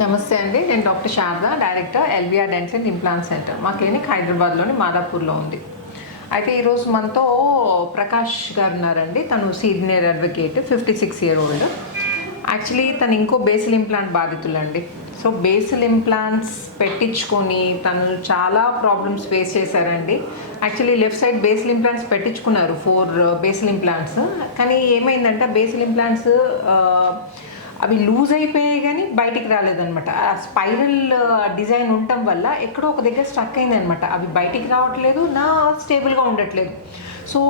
నమస్తే అండి, నేను doctor Sharada, director LBR dental and implant centre. మా క్లినిక్ హైదరాబాద్లోని మాదాపూర్లో ఉంది. అయితే ఈరోజు మనతో ప్రకాష్ గారు ఉన్నారండి. తను సీనియర్ అడ్వకేట్, 56-year-old. యాక్చువల్లీ తను ఇంకో బేసిల్ ఇంప్లాంట్ బాధితులండి. సో బేసిల్ ఇంప్లాంట్స్ పెట్టించుకొని తను చాలా ప్రాబ్లమ్స్ ఫేస్ చేశారండి. Actually left side basal implants పెట్టించుకున్నారు, 4 బేసిల్ ఇంప్లాంట్స్. కానీ ఏమైందంటే బేసిల్ ఇంప్లాంట్స్ అవి లూజ్ అయిపోయాయి కానీ బయటికి రాలేదనమాట. ఆ స్పైరల్ డిజైన్ ఉండటం వల్ల ఎక్కడో ఒక దగ్గర స్ట్రక్ అయిందనమాట. అవి బయటికి రావట్లేదు, స్టేబుల్గా ఉండట్లేదు. సో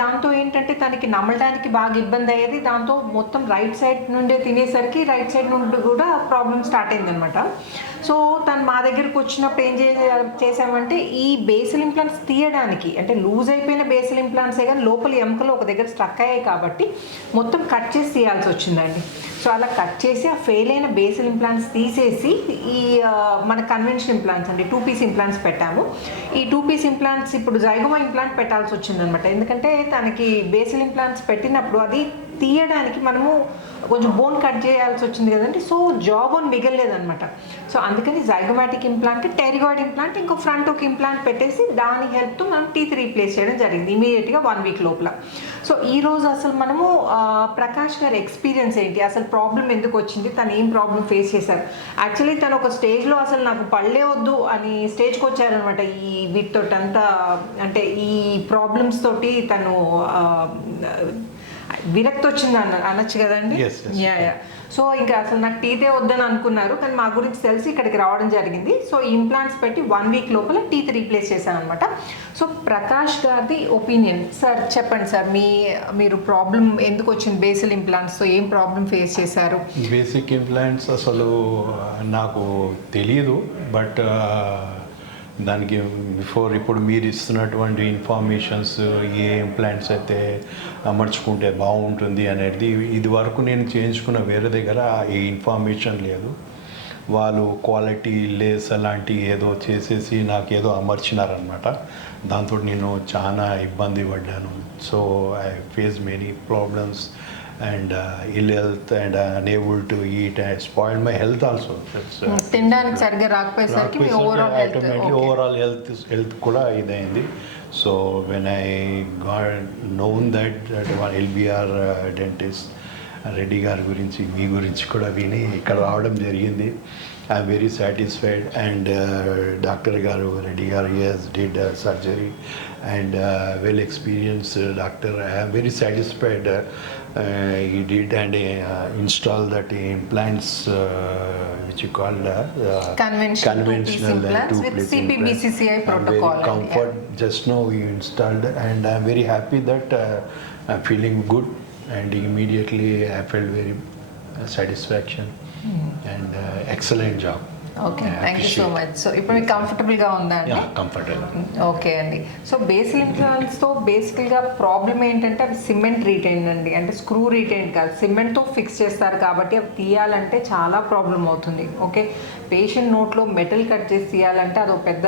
దాంతో ఏంటంటే తనకి నమ్మడానికి బాగా ఇబ్బంది అయ్యేది. దాంతో మొత్తం రైట్ సైడ్ నుండే తినేసరికి రైట్ సైడ్ నుండి కూడా ప్రాబ్లం స్టార్ట్ అయిందనమాట. సో తను మా దగ్గరకు వచ్చినప్పుడు ఏం చేసామంటే ఈ బేసిల్ ఇంప్లాంట్స్ తీయడానికి, అంటే లూజ్ అయిపోయిన బేసిల్ ఇంప్లాంట్సే కానీ లోపల ఎముకలు ఒక దగ్గర స్ట్రక్ అయ్యాయి కాబట్టి మొత్తం కట్ చేసి తీయాల్సి వచ్చిందండి. సో అలా కట్ చేసి ఆ ఫెయిల్ అయిన బేసిల్ ఇంప్లాంట్స్ తీసేసి ఈ మన కన్వెన్షన్ ఇంప్లాంట్స్ అంటే 2 పీస్ ఇంప్లాంట్స్ పెట్టాము. ఈ 2 పీస్ ఇంప్లాంట్స్ ఇప్పుడు జైగోమా ఇంప్లాంట్ పెట్టాల్సి వచ్చిందనమాట. ఎందుకంటే తనకి బేసిల్ ఇంప్లాంట్స్ పెట్టినప్పుడు అది తీయడానికి మనము కొంచెం బోన్ కట్ చేయాల్సి వచ్చింది కదండి. సో జా బోన్ మిగలలేదనమాట. సో అందుకని జైగోమాటిక్ ఇంప్లాంట్, టెరిగాయిడ్ ఇంప్లాంట్, ఇంకో ఫ్రంట్ ఒక ఇంప్లాంట్ పెట్టేసి దాని హెల్ప్తో మనం టీత్ రీప్లేస్ చేయడం జరిగింది ఇమీడియట్గా 1 వీక్ లోపల. సో ఈరోజు అసలు మనము ప్రకాష్ గారి ఎక్స్పీరియన్స్ ఏంటి, అసలు ప్రాబ్లం ఎందుకు వచ్చింది, తను ఏం ప్రాబ్లం ఫేస్ చేశారు. యాక్చువల్లీ తను ఒక స్టేజ్లో అసలు నాకు పళ్ళే వద్దు అని స్టేజ్కి వచ్చారనమాట. ఈ వీటితో అంతా అంటే ఈ ప్రాబ్లమ్స్ తోటి తను విరక్తి వచ్చింది అనొచ్చు కదండి. యా. సో ఇంకా అసలు నాకు టీతే వద్దని అనుకున్నారు, కానీ మా గురించి తెలిసి ఇక్కడికి రావడం జరిగింది. సో ఇంప్లాంట్స్ పెట్టి 1 వీక్ లోపల టీత్ రీప్లేస్ చేశాను అనమాట. సో ప్రకాష్ గారిది ఒపీనియన్ సార్ చెప్పండి సార్. మీరు ప్రాబ్లం ఎందుకు వచ్చింది బేసిల్ ఇంప్లాంట్స్తో, ఏం ప్రాబ్లం ఫేస్ చేశారు? బేసిక్ ఇంప్లాంట్స్ అసలు నాకు తెలియదు, బట్ దానికి బిఫోర్ ఇప్పుడు మీరు ఇస్తున్నటువంటి ఇన్ఫర్మేషన్స్ ఏ ఇంప్లాంట్స్ అయితే అమర్చుకుంటే బాగుంటుంది అనేది ఇది వరకు నేను చేయించుకున్న వేరే దగ్గర ఏ ఇన్ఫర్మేషన్ లేదు. వాళ్ళు క్వాలిటీ లెస్ అలాంటి ఏదో చేసేసి నాకు ఏదో అమర్చినారనమాట. దాంతో నేను చాలా ఇబ్బంది పడ్డాను. So I face many problems and ill health and unable to eat and spoiled my health also. తినడానికి సరిగ్గా రాకపోయేసరికి మీ ఓవరాల్ హెల్త్ కూడా ఇదైంది. So when I got known that one LBR dentist Reddy గారి గురించి, మీ గురించి కూడా విని ఇక్కడ రావడం జరిగింది. I'm very satisfied. And doctor గారు రెడ్డి గారు he's did surgery and well experienced doctor. I am very satisfied. He did and installed that implants which you call conventional implants with CPBCCI protocol. Very comfort. Just now we installed and I am very happy that I am feeling good, and immediately I felt very satisfaction and excellent job. Okay, thank you so much. So ఇప్పుడు మీకు కంఫర్టబుల్గా ఉందా అండి? Comfortable. Okay అండి. So basil ఇంప్లాంట్స్తో బేసికల్గా problem ఏంటంటే అవి cement retain అండి, అంటే స్క్రూ రీటైన్ కాదు, సిమెంట్తో ఫిక్స్ చేస్తారు కాబట్టి అవి తీయాలంటే చాలా ప్రాబ్లం అవుతుంది. ఓకే, పేషెంట్ నోట్లో మెటల్ కట్ చేసి తీయాలంటే అదొక పెద్ద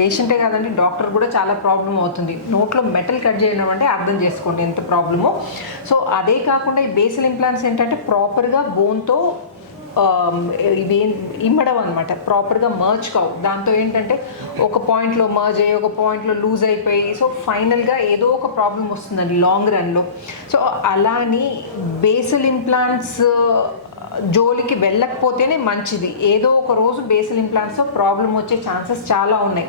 పేషెంటే కాదండి, డాక్టర్ కూడా చాలా ప్రాబ్లం అవుతుంది. నోట్లో మెటల్ కట్ చేయడం అంటే అర్థం చేసుకోండి ఎంత ప్రాబ్లమో. సో అదే కాకుండా ఈ బేసిల్ ఇంప్లాంట్స్ ఏంటంటే ప్రాపర్గా బోన్తో ఇవి ఇమ్మడం అనమాట, ప్రాపర్గా మర్జ్ కావు. దాంతో ఏంటంటే ఒక పాయింట్లో మర్జ్ అయ్యి ఒక పాయింట్లో లూజ్ అయిపోయి సో ఫైనల్గా ఏదో ఒక ప్రాబ్లం వస్తుందండి లాంగ్ రన్లో. సో అలాని బేసిల్ ఇంప్లాంట్స్ జోలికి వెళ్ళకపోతేనే మంచిది. ఏదో ఒక రోజు బేసిల్ ఇంప్లాంట్స్తో ప్రాబ్లం వచ్చే ఛాన్సెస్ చాలా ఉన్నాయి.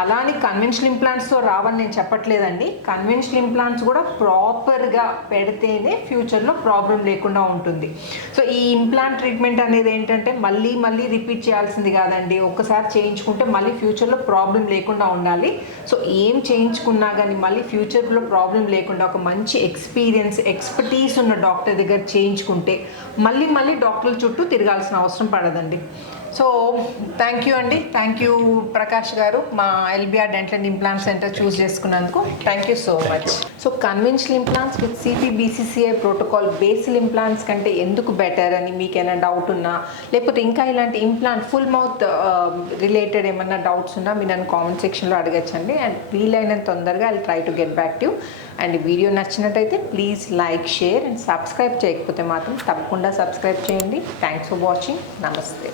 అలానే కన్వెన్షనల్ ఇంప్లాంట్స్తో రావని నేను చెప్పట్లేదండి. కన్వెన్షనల్ ఇంప్లాంట్స్ కూడా ప్రాపర్గా పెడితేనే ఫ్యూచర్లో ప్రాబ్లం లేకుండా ఉంటుంది. సో ఈ ఇంప్లాంట్ ట్రీట్మెంట్ అనేది ఏంటంటే మళ్ళీ మళ్ళీ రిపీట్ చేయాల్సింది కాదండి. ఒక్కసారి చేయించుకుంటే మళ్ళీ ఫ్యూచర్లో ప్రాబ్లం లేకుండా ఉండాలి. సో ఏం చేయించుకున్నా కానీ మళ్ళీ ఫ్యూచర్లో ప్రాబ్లం లేకుండా ఒక మంచి ఎక్స్పర్టీస్ ఉన్న డాక్టర్ దగ్గర చేయించుకుంటే మళ్ళీ డాక్టర్ల చుట్టూ తిరగాల్సిన అవసరం పడదండి. సో థ్యాంక్ యూ అండి, థ్యాంక్ యూ ప్రకాష్ గారు మా LBR dental and implant centre choose చేసుకున్నందుకు. Thank you so much. So conventional implants with CPBCCI protocol basal implants కంటే ఎందుకు బెటర్ అని మీకు ఏమైనా డౌట్ ఉన్నా, లేకపోతే ఇంకా ఇలాంటి ఇంప్లాంట్ ఫుల్ మౌత్ రిలేటెడ్ ఏమన్నా డౌట్స్ ఉన్నా మీరు నన్ను కామెంట్ సెక్షన్లో అడగచ్చండి. అండ్ వీలైనంత తొందరగా I try to get back to you. And video నచ్చినట్టయితే please like, share and subscribe చేయకపోతే మాత్రం తప్పకుండా సబ్స్క్రైబ్ చేయండి. Thanks for watching. నమస్తే.